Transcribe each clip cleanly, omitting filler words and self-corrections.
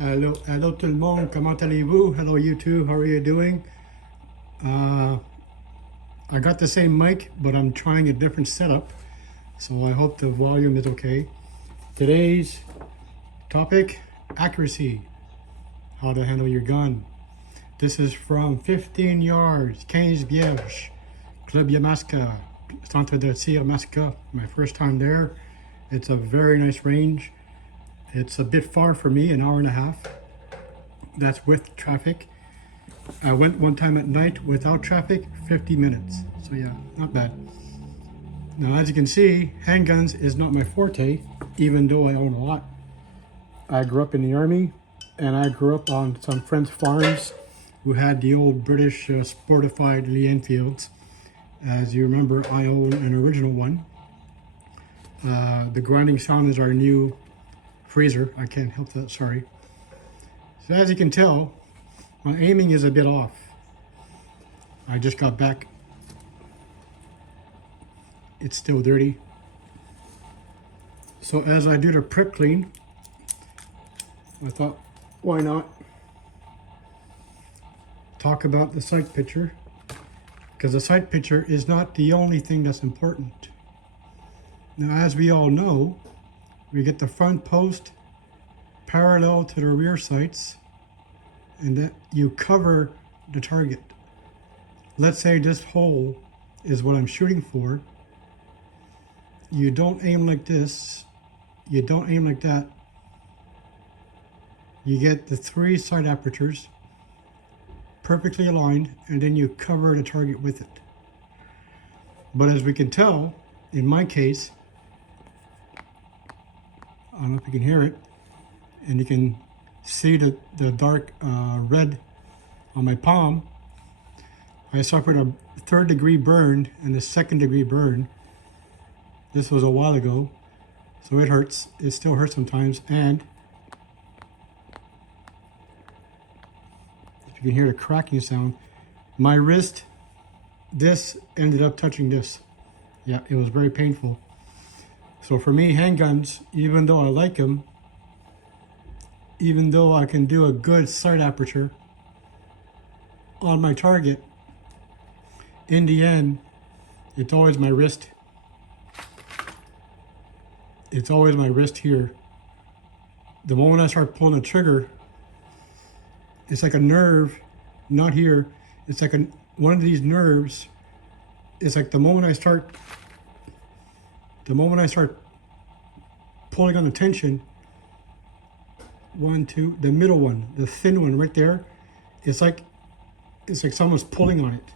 Hello tout le monde, comment allez-vous? Hello YouTube, how are you doing? I got the same mic, but I'm trying a different setup, so I hope the volume is okay. Today's topic, accuracy, how to handle your gun. This is from 15 yards, 15 vierges, Club Yamaska, Centre de Tir Masca, my first time there. It's a very nice range. It's a bit far for me, an hour and a half. That's with traffic. I went one time at night without traffic, 50 minutes. So yeah, not bad. Now, as you can see, handguns is not my forte, even though I own a lot. I grew up in the Army, and I grew up on some friends' farms who had the old British sportified Lee Enfields. As you remember, I own an original one. The grinding sound is our new Fraser. I can't help that, sorry. So as you can tell, my aiming is a bit off. I just got back. It's still dirty. So as I do the prep clean, I thought, why not talk about the sight picture? Because the sight picture is not the only thing that's important. Now, as we all know, we get the front post parallel to the rear sights, and that you cover the target. Let's say this hole is what I'm shooting for. You don't aim like this, you don't aim like that. You get the 3 side apertures perfectly aligned, and then you cover the target with it. But as we can tell, in my case, I don't know if you can hear it, and you can see the dark red on my palm. I suffered a 3rd degree burn and a 2nd degree burn. This was a while ago, so it hurts. It still hurts sometimes, and if you can hear the cracking sound, my wrist, this ended up touching this. Yeah, it was very painful. So for me, handguns, even though I like them, even though I can do a good sight aperture on my target, in the end, it's always my wrist. It's always my wrist here. The moment I start pulling the trigger, it's like a nerve, not here. It's like one of these nerves. It's like the moment I start pulling on the tension, 1, 2, the middle one, the thin one right there, it's like someone's pulling on it.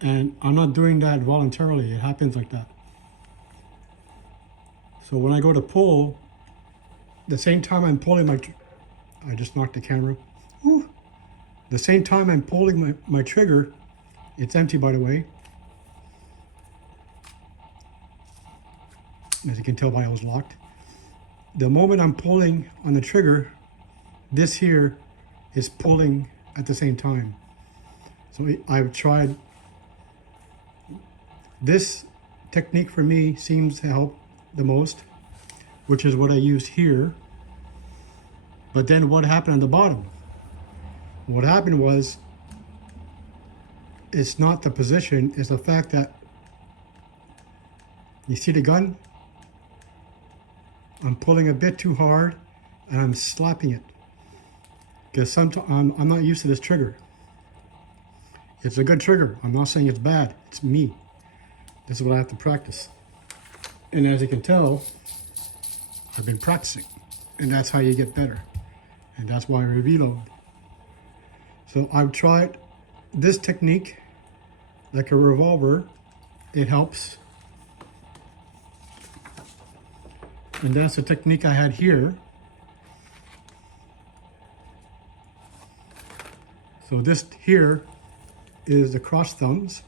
And I'm not doing that voluntarily, it happens like that. So when I go to pull, the same time I'm pulling I just knocked the camera. Whew. The same time I'm pulling my trigger, it's empty by the way. As you can tell why I was locked. The moment I'm pulling on the trigger, this here is pulling at the same time. So I've tried. This technique for me seems to help the most, which is what I used here. But then what happened on the bottom? What happened was, it's not the position, it's the fact that, you see the gun? I'm pulling a bit too hard and I'm slapping it. Because sometimes I'm not used to this trigger. It's a good trigger. I'm not saying it's bad. It's me. This is what I have to practice. And as you can tell, I've been practicing. And that's how you get better. And that's why I reload. So I've tried this technique, like a revolver. It helps. And that's the technique I had here. So this here is the cross thumbs.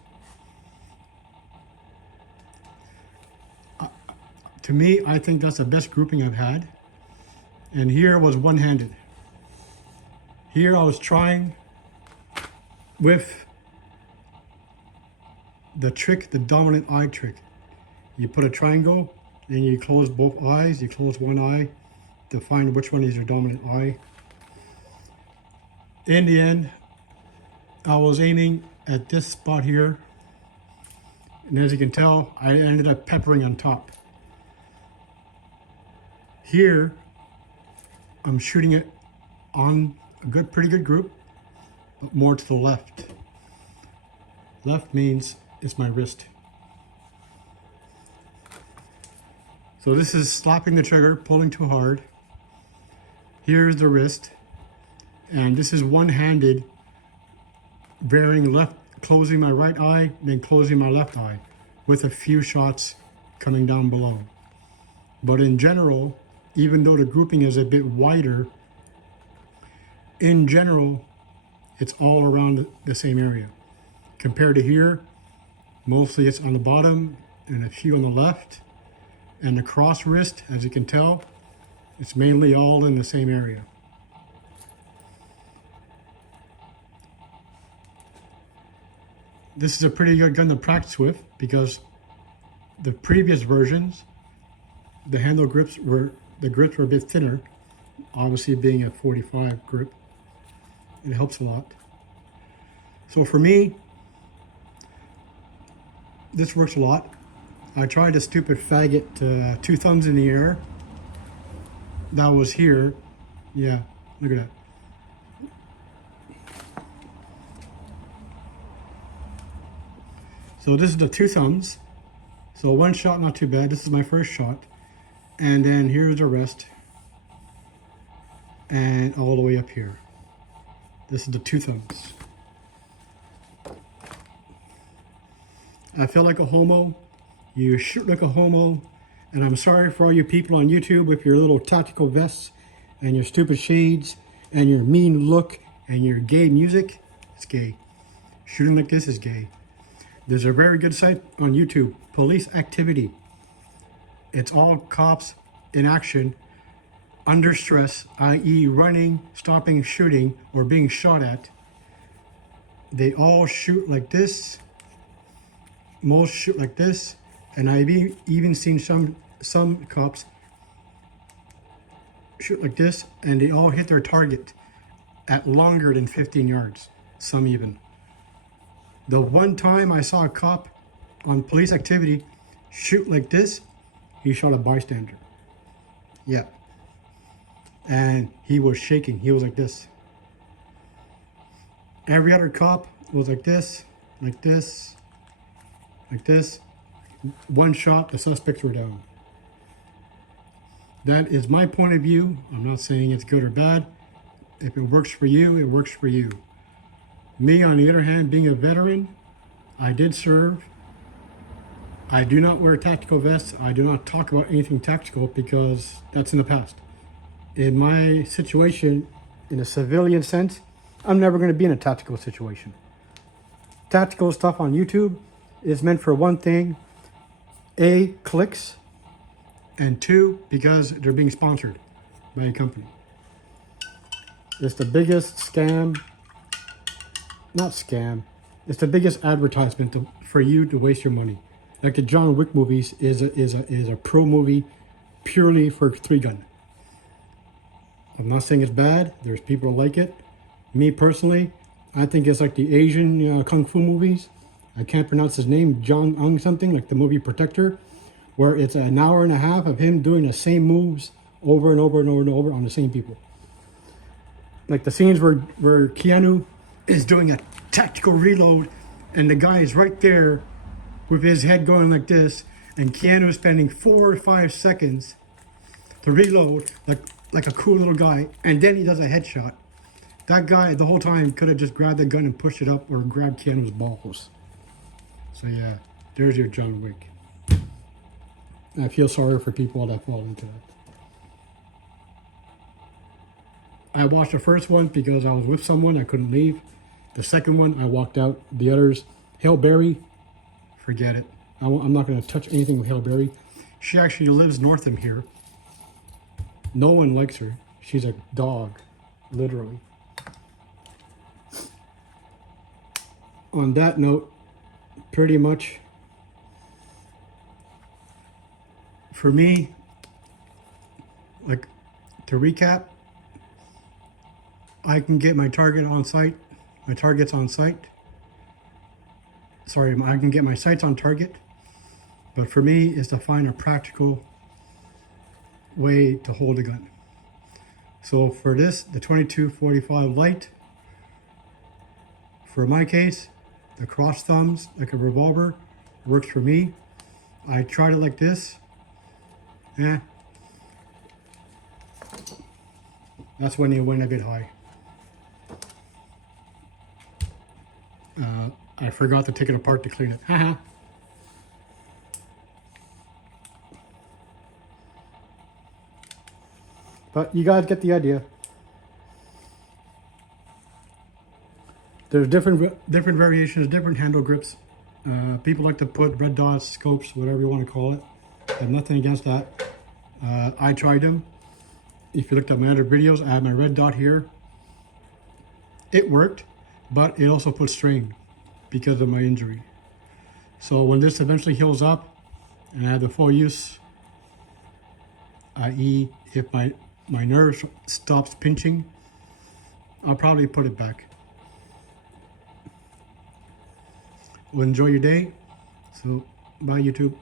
To me, I think that's the best grouping I've had. And here was one-handed. Here I was trying with the trick, the dominant eye trick. You put a triangle, then you close both eyes, you close one eye to find which one is your dominant eye. In the end, I was aiming at this spot here, and as you can tell, I ended up peppering on top. Here, I'm shooting it on a pretty good group, but more to the left. Left means it's my wrist. So this is slapping the trigger, pulling too hard. Here's the wrist, and this is one-handed, varying left, closing my right eye, then closing my left eye, with a few shots coming down below. But in general, even though the grouping is a bit wider, in general, it's all around the same area. Compared to here, mostly it's on the bottom and a few on the left. And the cross wrist, as you can tell, it's mainly all in the same area. This is a pretty good gun to practice with because the previous versions, the handle grips were a bit thinner, obviously being a 45 grip. It helps a lot. So for me, this works a lot. I tried a stupid faggot 2 thumbs in the air. That was here. Yeah, look at that. So this is the 2 thumbs. So one shot, not too bad. This is my first shot. And then here's the rest. And all the way up here. This is the 2 thumbs. I feel like a homo. You shoot like a homo. And I'm sorry for all you people on YouTube with your little tactical vests and your stupid shades and your mean look and your gay music. It's gay. Shooting like this is gay. There's a very good site on YouTube, Police Activity. It's all cops in action under stress, i.e. running, stopping, shooting, or being shot at. They all shoot like this. Most shoot like this. And I've even seen some cops shoot like this, and they all hit their target at longer than 15 yards, some even. The one time I saw a cop on Police Activity shoot like this, he shot a bystander. Yeah. And he was shaking. He was like this. Every other cop was like this, like this, like this. One shot, the suspects were down. That is my point of view. I'm not saying it's good or bad. If it works for you, it works for you. Me, on the other hand, being a veteran, I did serve. I do not wear tactical vests. I do not talk about anything tactical because that's in the past. In my situation, in a civilian sense, I'm never going to be in a tactical situation. Tactical stuff on YouTube is meant for one thing: A, clicks, and 2, because they're being sponsored by a company. It's the biggest scam, not scam, it's the biggest advertisement for you to waste your money. Like the John Wick movies is a pro movie purely for 3-gun. I'm not saying it's bad. There's people who like it. Me personally, I think it's like the Asian kung fu movies. I can't pronounce his name, John Ung something, like the movie Protector, where it's an hour and a half of him doing the same moves over and over and over and over on the same people. Like the scenes where Keanu is doing a tactical reload and the guy is right there with his head going like this, and Keanu is spending 4 or 5 seconds to reload like a cool little guy, and then he does a headshot. That guy the whole time could have just grabbed the gun and pushed it up or grabbed Keanu's balls. So yeah, there's your John Wick. I feel sorry for people that fall into that. I watched the first one because I was with someone, I couldn't leave. The second one, I walked out. The others, Hail Berry, forget it. I'm not going to touch anything with Hail Berry. She actually lives north of here. No one likes her. She's a dog, literally. On that note, pretty much, for me, like, to recap, I can get my target on site, my targets on site. Sorry, I can get my sights on target. But for me, is to find a practical way to hold a gun. So for this, the 22-45 Lite, for my case, the cross thumbs, like a revolver, works for me. I tried it like this. That's when you went a bit high. I forgot to take it apart to clean it. But you guys get the idea. There's different variations, different handle grips. People like to put red dots, scopes, whatever you want to call it. I have nothing against that. I tried them. If you looked at my other videos, I have my red dot here. It worked, but it also put strain because of my injury. So when this eventually heals up and I have the full use, i.e. if my nerve stops pinching, I'll probably put it back. Well, enjoy your day. So, bye YouTube.